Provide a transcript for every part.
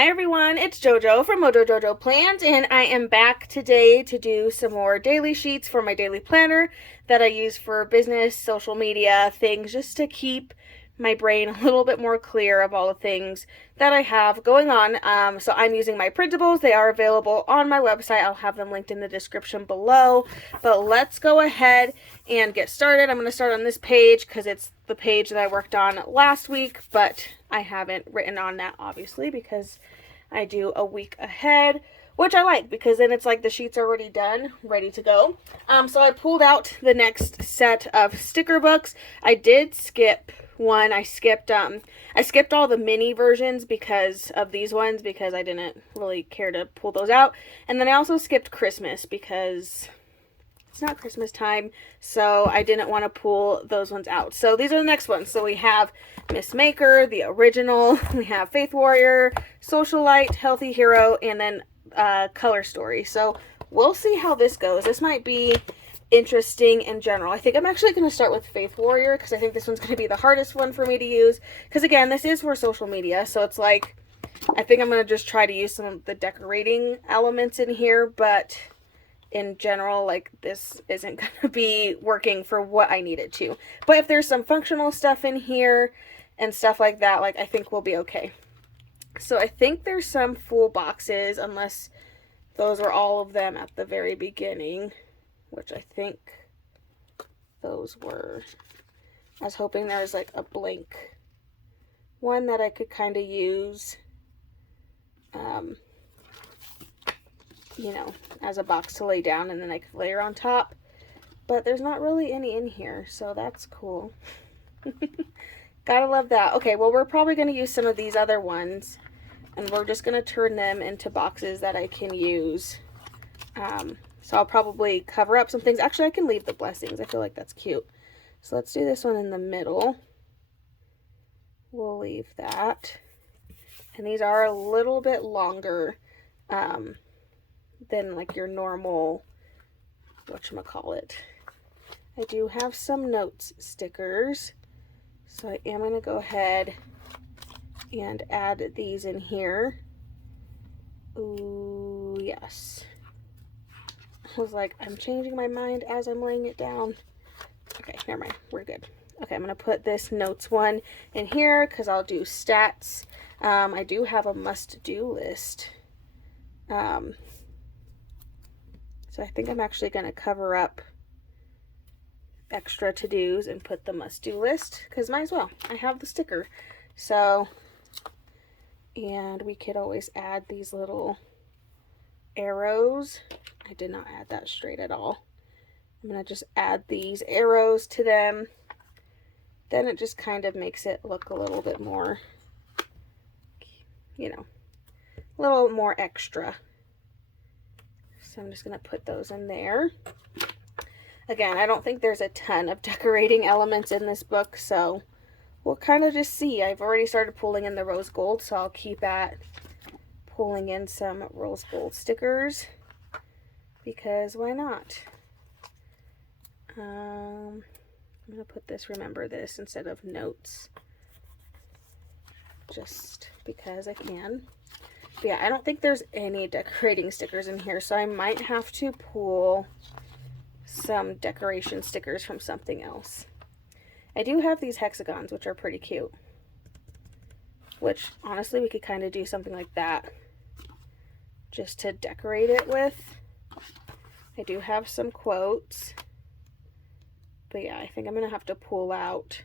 Hi everyone, it's JoJo from Mojo Jojo Plans, and I am back today to do some more daily sheets for my daily planner that I use for business, social media, things, just to keep my brain a little bit more clear of all the things that I have going on. So I'm using my printables. They are available on my website. I'll have them linked in the description below. But let's go ahead and get started. I'm going to start on this page because it's the page that I worked on last week, but I haven't written on that obviously because I do a week ahead, which I like because then it's like the sheet's already done, ready to go. So I pulled out the next set of sticker books. I did skip one. I skipped all the mini versions because of these ones because I didn't really care to pull those out. And then I also skipped Christmas because it's not Christmas time, so I didn't want to pull those ones out. So these are the next ones. So we have Miss Maker, the original, we have Faith Warrior, Socialite, Healthy Hero, and then Color Story. So we'll see how this goes. This might be interesting in general. I think I'm actually going to start with Faith Warrior because I think this one's going to be the hardest one for me to use. Because again, this is for social media, so it's like, I think I'm going to just try to use some of the decorating elements in here, but in general, like, this isn't going to be working for what I need it to. But if there's some functional stuff in here and stuff like that, like, I think we'll be okay. So I think there's some full boxes, unless those were all of them at the very beginning, which I think those were. I was hoping there was like a blank one that I could kind of use, you know, as a box to lay down and then I could layer on top. But there's not really any in here, so that's cool. Gotta love that. Okay, well, we're probably going to use some of these other ones, and we're just going to turn them into boxes that I can use. So I'll probably cover up some things. Actually, I can leave the blessings. I feel like that's cute. So let's do this one in the middle. We'll leave that. And these are a little bit longer than like your normal, whatchamacallit. I do have some notes stickers. So I am going to go ahead and add these in here. Ooh, yes. I was like, I'm changing my mind as I'm laying it down. Okay, never mind. We're good. Okay, I'm going to put this notes one in here because I'll do stats. I do have a must-do list. So I think I'm actually going to cover up extra to-dos and put the must-do list because might as well. I have the sticker. So, and we could always add these little arrows. I did not add that straight at all. I'm going to just add these arrows to them. Then it just kind of makes it look a little bit more, you know, a little more extra. So I'm just going to put those in there. Again, I don't think there's a ton of decorating elements in this book, so we'll kind of just see. I've already started pulling in the rose gold, so I'll keep at pulling in some rose gold stickers. Because why not? I'm going to put this, remember this, instead of notes. Just because I can. But yeah, I don't think there's any decorating stickers in here, so I might have to pull some decoration stickers from something else. I do have these hexagons, which are pretty cute. Which, honestly, we could kind of do something like that. Just to decorate it with. I do have some quotes, but yeah, I think I'm going to have to pull out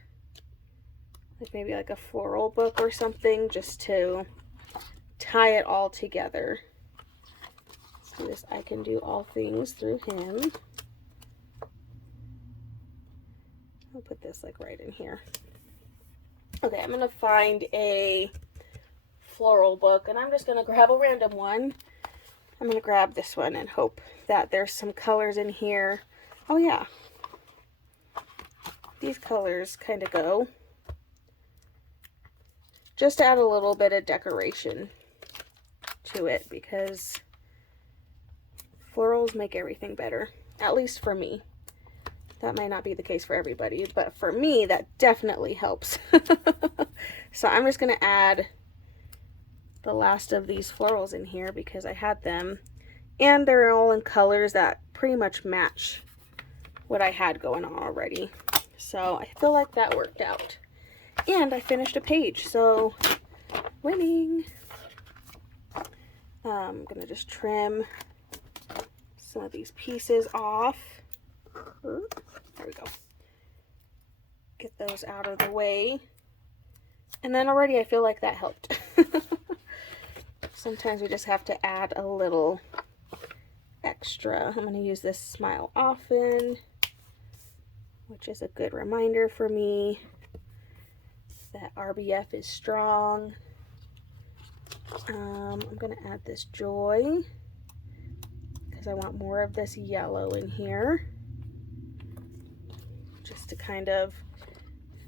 like maybe like a floral book or something just to tie it all together. Let's do this. I can do all things through him. I'll put this like right in here. Okay, I'm going to find a floral book and I'm just going to grab a random one. I'm going to grab this one and hope that there's some colors in here. Oh yeah. These colors kind of go. Just to add a little bit of decoration to it because florals make everything better. At least for me. That might not be the case for everybody, but for me, that definitely helps. So I'm just going to add the last of these florals in here because I had them, and they're all in colors that pretty much match what I had going on already. So I feel like that worked out. And I finished a page, so winning. I'm gonna just trim some of these pieces off. There we go. Get those out of the way. And then already I feel like that helped. Sometimes we just have to add a little extra. I'm going to use this Smile Often, which is a good reminder for me that RBF is strong. I'm going to add this Joy because I want more of this yellow in here, just to kind of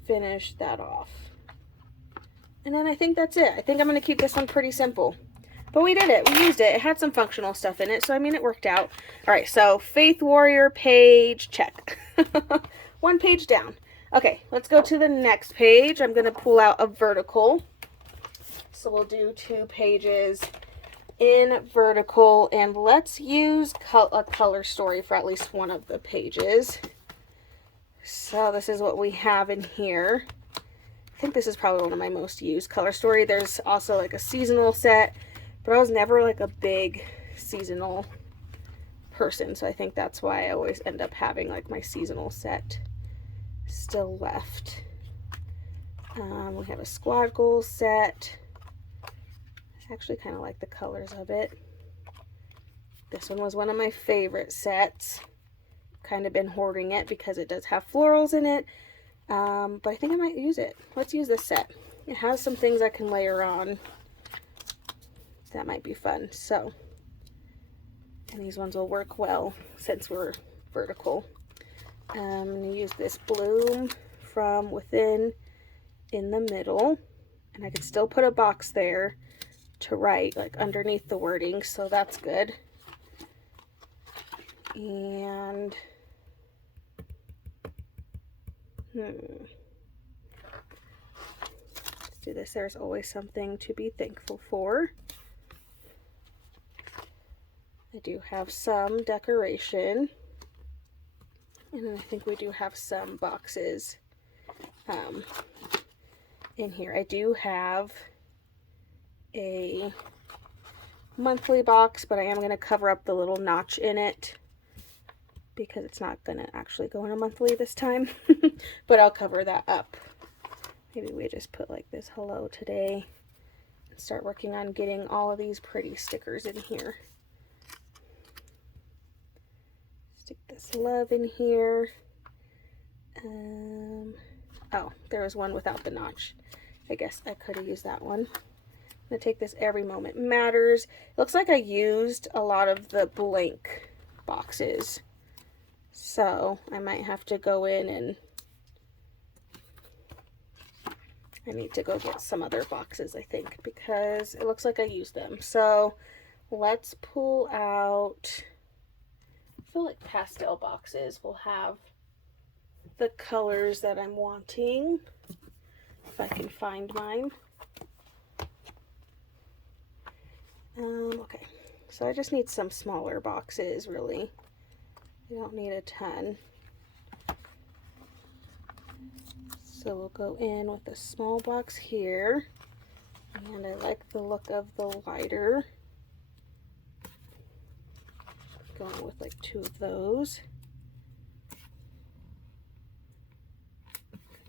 finish that off. And then I think that's it. I think I'm going to keep this one pretty simple. But we did it. We used it. It had some functional stuff in it. So, I mean, it worked out. All right. So, Faith Warrior page, check. One page down. Okay. Let's go to the next page. I'm going to pull out a vertical. So, we'll do 2 pages in vertical. And let's use a color story for at least one of the pages. So, this is what we have in here. I think this is probably one of my most used color story. There's also like a seasonal set, but I was never like a big seasonal person, so I think that's why I always end up having like my seasonal set still left. We have a squad goals set. I actually kind of like the colors of it. This one was one of my favorite sets. Kind of been hoarding it because it does have florals in it. But I think I might use it. Let's use this set. It has some things I can layer on. That might be fun. So, and these ones will work well since we're vertical. I'm going to use this Bloom from Within in the middle. And I could still put a box there to write like underneath the wording. So that's good. And let's do this. There's always something to be thankful for. I do have some decoration. And then I think we do have some boxes in here. I do have a monthly box, but I am going to cover up the little notch in it, because it's not going to actually go in a monthly this time. But I'll cover that up. Maybe we just put like this hello today and start working on getting all of these pretty stickers in here. Stick this love in here. Oh, there was one without the notch. I guess I could have used that one. I'm going to take this Every Moment Matters. It looks like I used a lot of the blank boxes. So I might have to go in and I need to go get some other boxes, I think, because it looks like I used them. So let's pull out, I feel like pastel boxes will have the colors that I'm wanting, if I can find mine. Okay, so I just need some smaller boxes, really. You don't need a ton. So we'll go in with a small box here. And I like the look of the lighter. Going with like 2 of those.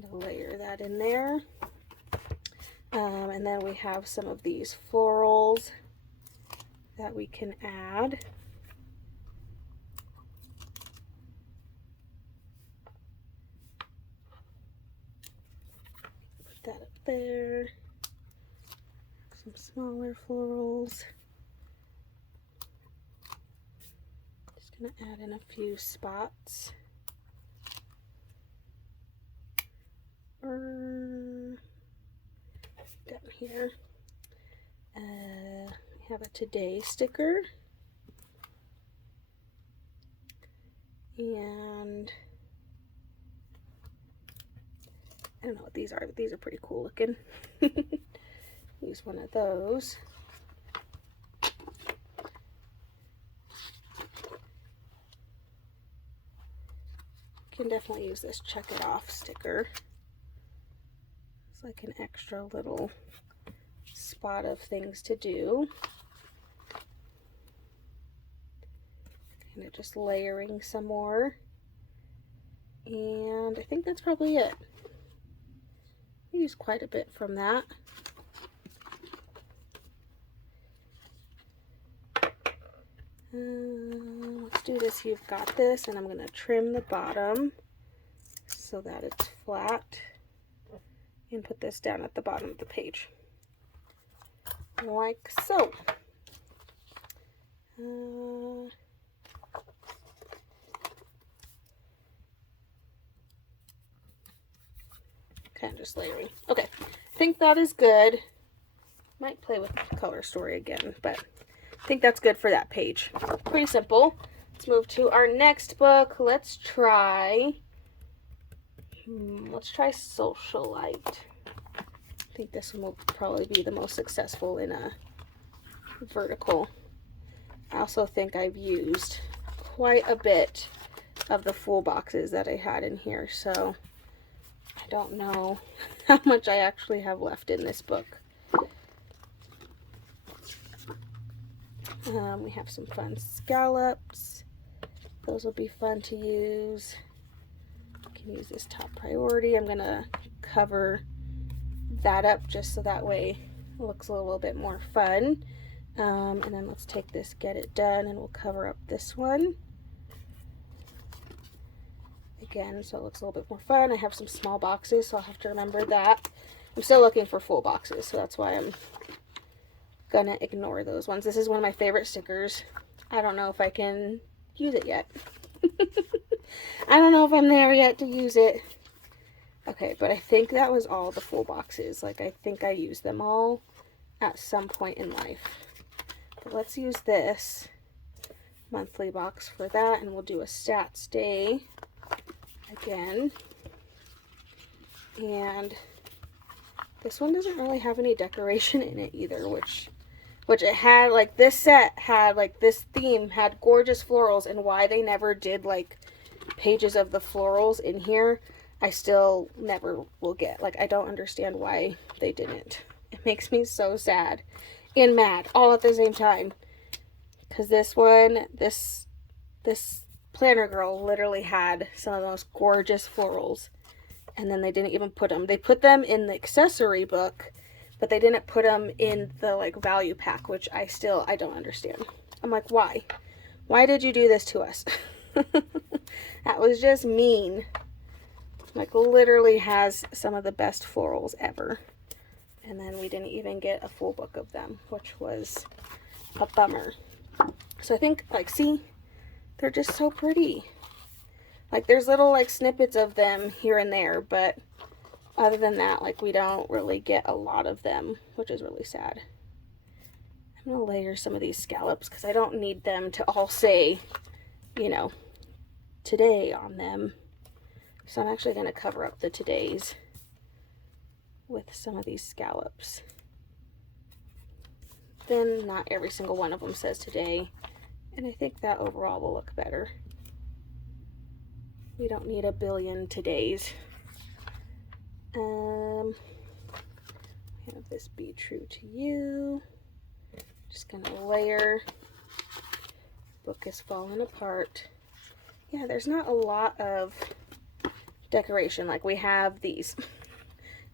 Gonna layer that in there. And then we have some of these florals that we can add. That up there. Some smaller florals. Just gonna add in a few spots. Down here. We have a Today sticker. And I don't know what these are, but these are pretty cool looking. use one of those. Can definitely use this check it off sticker. It's like an extra little spot of things to do. Kind of just layering some more. And I think that's probably it. I use quite a bit from that. Let's do this. You've got this, and I'm going to trim the bottom so that it's flat and put this down at the bottom of the page like so. Kind of just layering. Okay, I think that is good. Might play with color story again, but I think that's good for that page. Pretty simple. Let's move to our next book. Let's try Socialite. I think this one will probably be the most successful in a vertical. I also think I've used quite a bit of the full boxes that I had in here, so I don't know how much I actually have left in this book. We have some fun scallops. Those will be fun to use. I can use this top priority. I'm gonna cover that up just so that way it looks a little bit more fun. And then let's take this Get It Done and we'll cover up this one. Again, so it looks a little bit more fun. I have some small boxes, so I'll have to remember that. I'm still looking for full boxes, so that's why I'm gonna ignore those ones. This is one of my favorite stickers. I don't know if I can use it yet. I don't know if I'm there yet to use it. Okay, but I think that was all the full boxes. Like, I think I used them all at some point in life. But let's use this monthly box for that, and we'll do a stats day again. And this one doesn't really have any decoration in it either, which it had, like, this set had, like, this theme had gorgeous florals, and why they never did, like, pages of the florals in here, I still never will get. Like, I don't understand why they didn't. It makes me so sad and mad all at the same time. Because this one, this planner girl literally had some of the most gorgeous florals. And then they didn't even put them. They put them in the accessory book, but they didn't put them in the, like, value pack, which I don't understand. I'm like, why? Why did you do this to us? That was just mean. Like, literally has some of the best florals ever. And then we didn't even get a full book of them, which was a bummer. So I think, like, see, they're just so pretty. Like, there's little, like, snippets of them here and there, but other than that, like, we don't really get a lot of them, which is really sad. I'm going to layer some of these scallops because I don't need them to all say, you know, today on them. So I'm actually going to cover up the todays with some of these scallops. Then not every single one of them says today, and I think that overall will look better. We don't need a billion todays. Have this Be True to You. Just gonna layer. Book is falling apart. Yeah, there's not a lot of decoration. Like, we have these.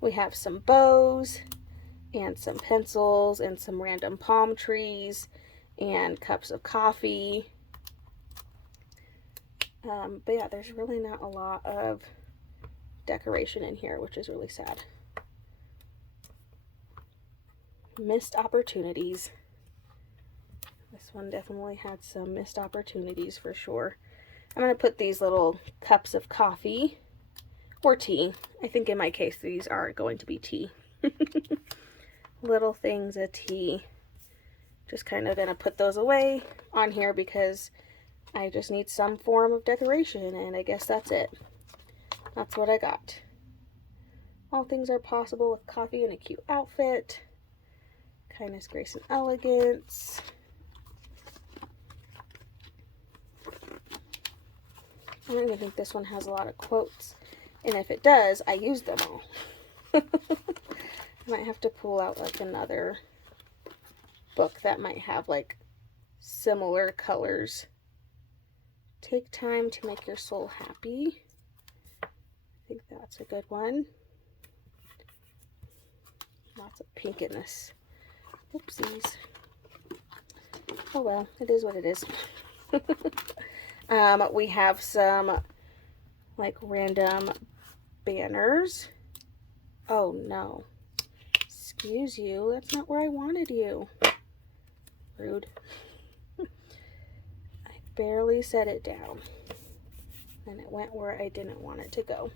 We have some bows and some pencils and some random palm trees and cups of coffee. But yeah, there's really not a lot of decoration in here, which is really sad. Missed opportunities. This one definitely had some missed opportunities for sure. I'm going to put these little cups of coffee or tea. I think in my case these are going to be tea. Little things of tea. Just kind of going to put those away on here because I just need some form of decoration, and I guess that's it. That's what I got. All things are possible with coffee and a cute outfit. Kindness, Grace, and Elegance. I don't even think this one has a lot of quotes. And if it does, I use them all. I might have to pull out like another book that might have like similar colors. Take time to make your soul happy. I think that's a good one. Lots of pink in this. Oopsies. Oh well, it is what it is. We have some like random banners. Oh no. Excuse you, that's not where I wanted you. Rude. I barely set it down and it went where I didn't want it to go.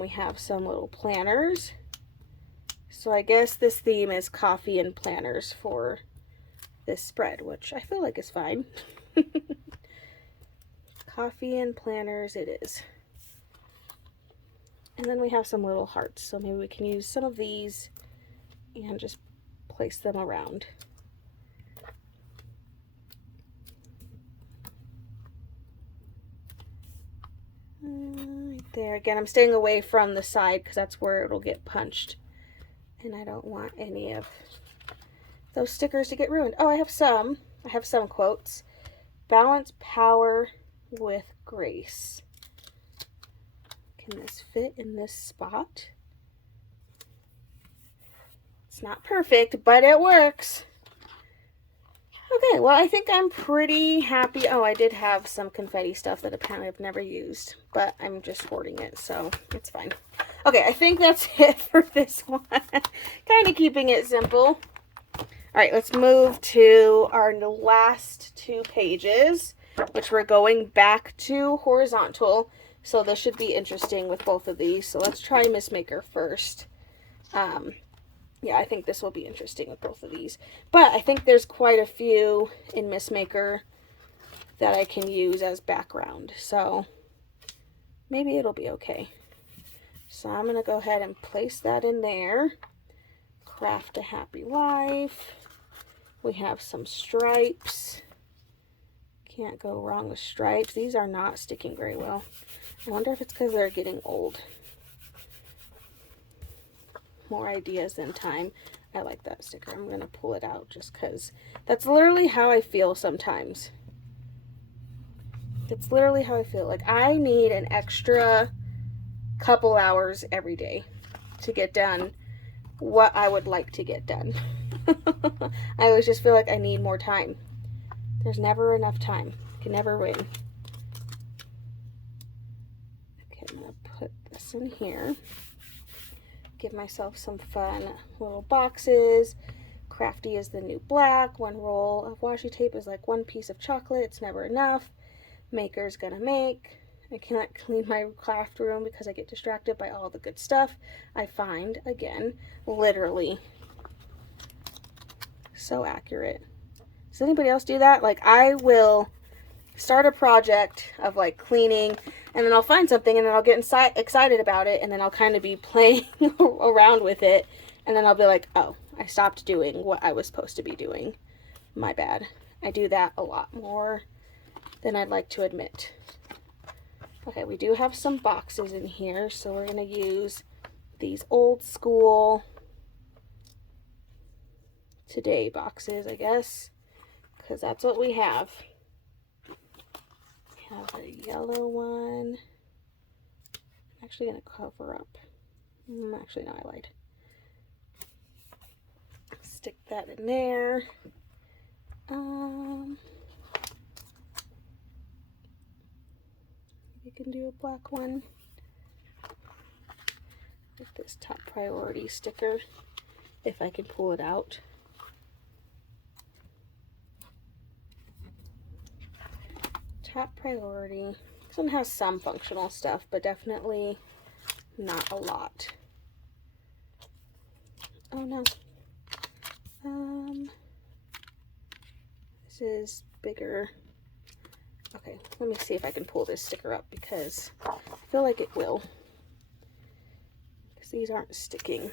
We have some little planners. So I guess this theme is coffee and planners for this spread, which I feel like is fine. Coffee and planners it is. And then we have some little hearts, so maybe we can use some of these and just place them around. Right there. Again, I'm staying away from the side because that's where it'll get punched. And I don't want any of those stickers to get ruined. Oh, I have some quotes. Balance power with grace. Can this fit in this spot? It's not perfect, but it works. Okay, well, I think I'm pretty happy. Oh, I did have some confetti stuff that apparently I've never used, but I'm just hoarding it, so it's fine. Okay, I think that's it for this one. Kind of keeping it simple. All right, let's move to our last 2 pages, which we're going back to horizontal. So this should be interesting with both of these. So let's try Miss Maker first. Yeah, I think this will be interesting with both of these. But I think there's quite a few in Miss Maker that I can use as background. So maybe it'll be okay. So I'm going to go ahead and place that in there. Craft a happy life. We have some stripes. Can't go wrong with stripes. These are not sticking very well. I wonder if it's because they're getting old. More ideas than time. I like that sticker. I'm going to pull it out just because that's literally how I feel sometimes. It's literally how I feel. Like I need an extra couple hours every day to get done what I would like to get done. I always just feel like I need more time. There's never enough time. You can never win. Okay, I'm going to put this in here. Give myself some fun little boxes. Crafty is the new black. 1 roll of washi tape is like 1 piece of chocolate. It's never enough. Maker's gonna make. I cannot clean my craft room because I get distracted by all the good stuff I find. Again, literally. So accurate. Does anybody else do that? Like I will start a project of like cleaning and then I'll find something and then I'll get excited about it and then I'll kind of be playing around with it and then I'll be like, oh, I stopped doing what I was supposed to be doing. My bad. I do that a lot more than I'd like to admit. Okay, we do have some boxes in here, so we're going to use these old school today boxes, I guess, because that's what we have. We have a yellow one. I'm actually going to cover up. Actually, no, I lied. Stick that in there. You can do a black one with this top priority sticker, if I can pull it out. Top priority. This one has some functional stuff, but definitely not a lot. Oh no. This is bigger. Okay, let me see if I can pull this sticker up because I feel like it will. Because these aren't sticking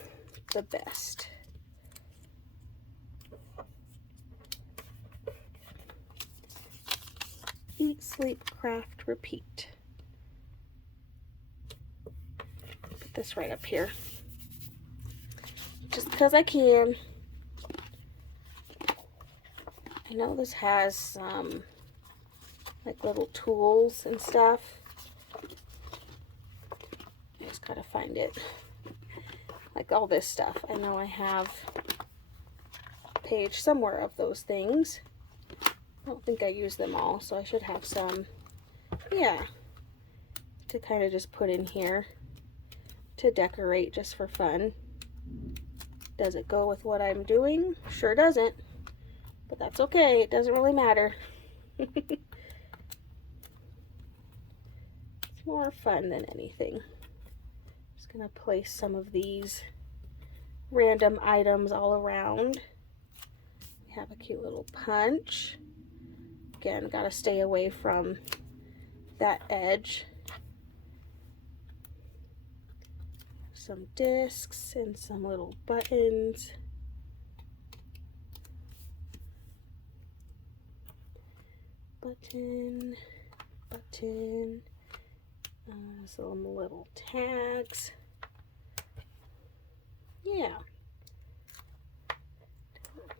the best. Eat, sleep, craft, repeat. Put this right up here. Just because I can. I know this has some like little tools and stuff. I just gotta find it. Like all this stuff. I know I have a page somewhere of those things. I don't think I use them all, so I should have some, yeah, to kind of just put in here to decorate just for fun. Does it go with what I'm doing? Sure doesn't, but that's okay. It doesn't really matter. It's more fun than anything. Just gonna place some of these random items all around. We have a cute little punch. Again, gotta stay away from that edge. Some discs and some little buttons. Button, button. Some little tags. Yeah.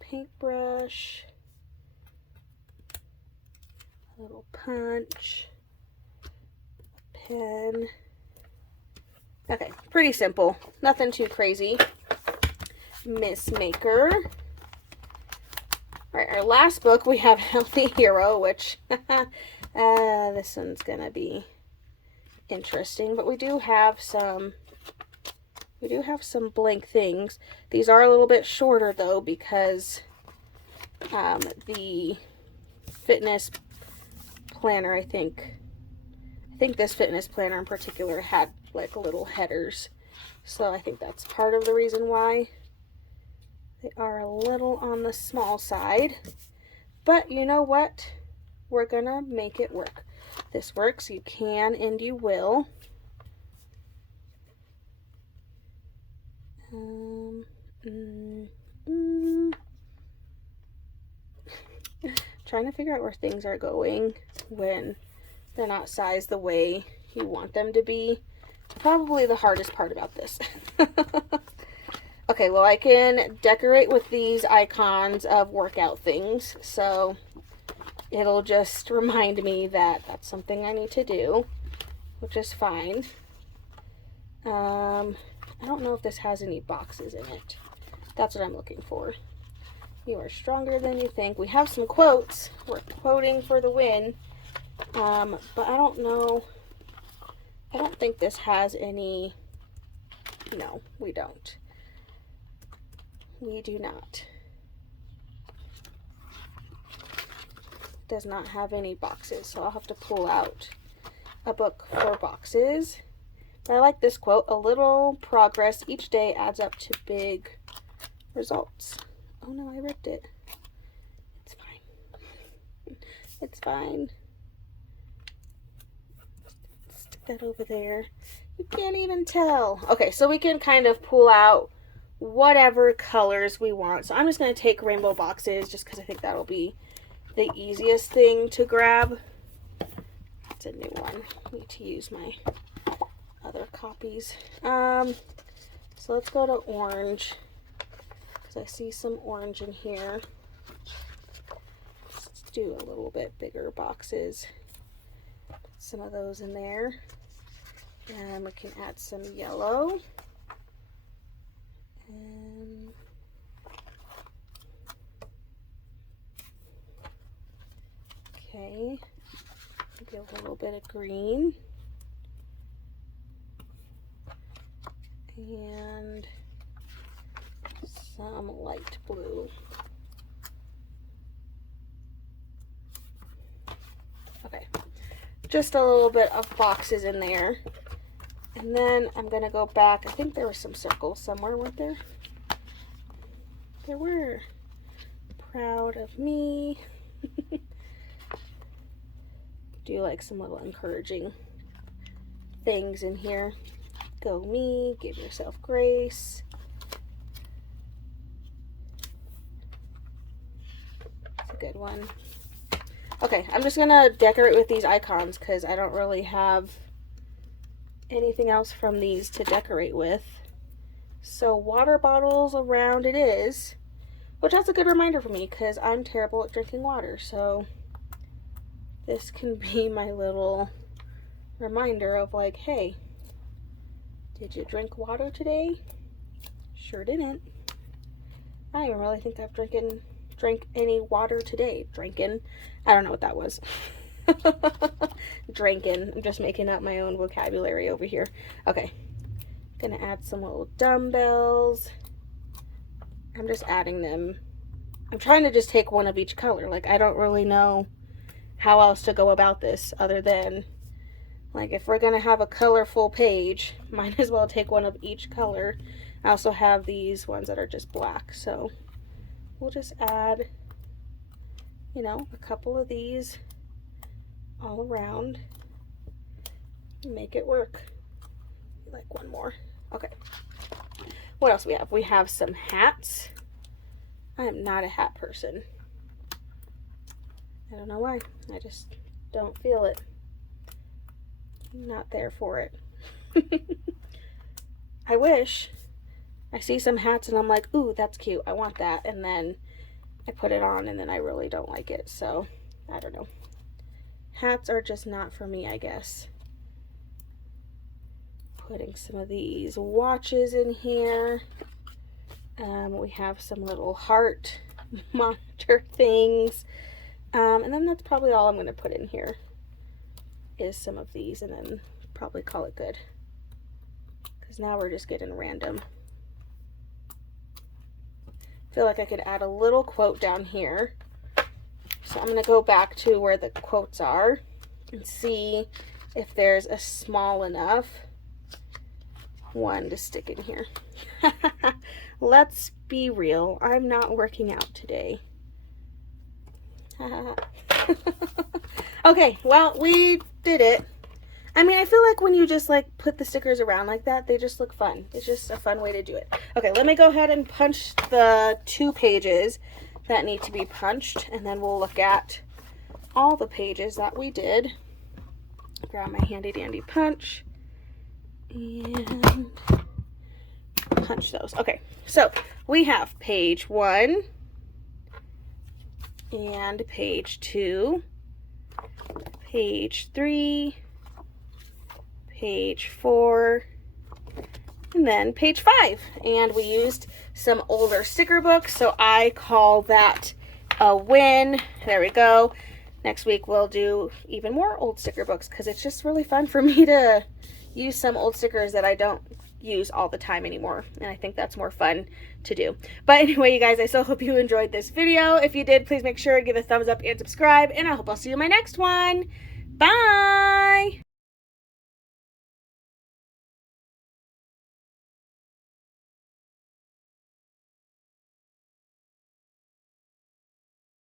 Paintbrush. A little punch. A pen. Okay, pretty simple. Nothing too crazy. Miss Maker. All right, our last book, we have Healthy Hero, which this one's gonna be interesting, but we do have some blank things. These are a little bit shorter though, because the fitness planner, I think this fitness planner in particular had like little headers, so I think that's part of the reason why they are a little on the small side. But you know what? We're gonna make it work. This works. You can and you will. Trying to figure out where things are going when they're not sized the way you want them to be. Probably the hardest part about this. Okay, well, I can decorate with these icons of workout things, so it'll just remind me that that's something I need to do, which is fine. I don't know if this has any boxes in it. That's what I'm looking for. You are stronger than you think. We have some quotes. We're quoting for the win. But I don't know. I don't think this has any. No, we don't. We do not. Does not have any boxes, so I'll have to pull out a book for boxes. But I like this quote: a little progress each day adds up to big results. Oh no, I ripped it. It's fine. It's fine. Stick that over there. You can't even tell. Okay, so we can kind of pull out whatever colors we want. So I'm just going to take rainbow boxes just because I think that'll be the easiest thing to grab. It's a new one. I need to use my other copies. So let's go to orange because I see some orange in here. Let's do a little bit bigger boxes. Put some of those in there. And we can add some yellow. And okay, maybe a little bit of green. And some light blue. Okay, just a little bit of boxes in there. And then I'm going to go back. I think there were some circles somewhere, weren't there? There were. Proud of me. Do like some little encouraging things in here. Go me, give yourself grace. It's a good one. Okay, I'm just gonna decorate with these icons because I don't really have anything else from these to decorate with. So water bottles around it is, which that's a good reminder for me because I'm terrible at drinking water. So this can be my little reminder of like, hey, did you drink water today? Sure didn't. I don't even really think I've drank any water today. Drinking. I don't know what that was. Drinking. I'm just making up my own vocabulary over here. Okay. Gonna add some little dumbbells. I'm just adding them. I'm trying to just take one of each color. Like, I don't really know how else to go about this other than, like, if we're gonna have a colorful page, might as well take one of each color. I also have these ones that are just black, so we'll just add, you know, a couple of these all around and make it work. Like one more. Okay. What else we have? We have some hats. I am not a hat person. I don't know why. I just don't feel it. I'm not there for it. I wish. I see some hats and I'm like, ooh, that's cute. I want that. And then I put it on and then I really don't like it. So, I don't know. Hats are just not for me, I guess. Putting some of these watches in here. We have some little heart monitor things. And then that's probably all I'm going to put in here is some of these and then probably call it good. Because now we're just getting random. I feel like I could add a little quote down here. So I'm going to go back to where the quotes are and see if there's a small enough one to stick in here. Let's be real. I'm not working out today. Okay, well, we did it. I mean, I feel like when you just like put the stickers around like that, they just look fun. It's just a fun way to do it. Okay, let me go ahead and punch the 2 pages that need to be punched, and then we'll look at all the pages that we did. Grab my handy dandy punch and punch those. Okay, so we have page 1 and page 2, page 3, page 4, and then page 5. And we used some older sticker books, so I call that a win. There we go. Next week we'll do even more old sticker books because it's just really fun for me to use some old stickers that I don't use all the time anymore, and I think that's more fun to do. But anyway, you guys, I so hope you enjoyed this video. If you did, please make sure to give a thumbs up and subscribe, and I hope I'll see you in my next one. Bye!